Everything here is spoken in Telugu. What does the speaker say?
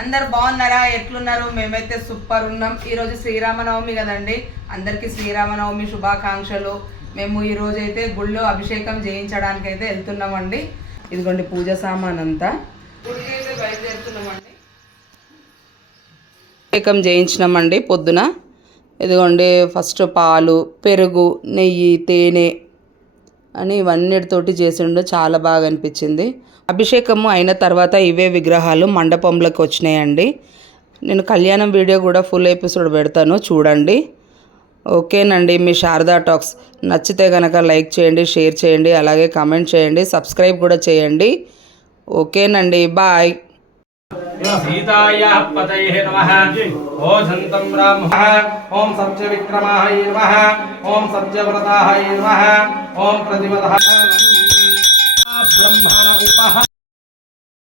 అందరు బాగున్నారా? ఎట్లున్నారు? మేమైతే సూపర్ ఉన్నాం. ఈరోజు శ్రీరామనవమి కదండి, అందరికీ శ్రీరామనవమి శుభాకాంక్షలు. మేము ఈరోజు అయితే గుళ్ళో అభిషేకం చేయించడానికి అయితే వెళ్తున్నామండి. ఇదిగోండి పూజ సామాన్ అంతా గుడికి అయితే బయలుదేరుతున్నామండి. అభిషేకం చేయించినామండి పొద్దున. ఇదిగోండి ఫస్ట్ పాలు, పెరుగు, నెయ్యి, తేనె అని ఇవన్నిటితోటి చేసిండు. చాలా బాగా అనిపించింది. అభిషేకము అయిన తర్వాత ఇవే విగ్రహాలు మండపంలోకి వచ్చినాయండి. నేను కళ్యాణం వీడియో కూడా ఫుల్ ఎపిసోడ్ పెడతాను, చూడండి. ఓకేనండి. మీ శారదా టాక్స్ నచ్చితే కనుక లైక్ చేయండి, షేర్ చేయండి, అలాగే కామెంట్ చేయండి, సబ్స్క్రైబ్ కూడా చేయండి. ఓకేనండి, బాయ్. సీతాయాః పతయే నమః. ఓం రామః. ఓం సత్య విక్రమాయ నమః. ఓం సత్యవ్రతాయ నమః. ఓం ప్రతివదః బ్రహ్మణ ఉపః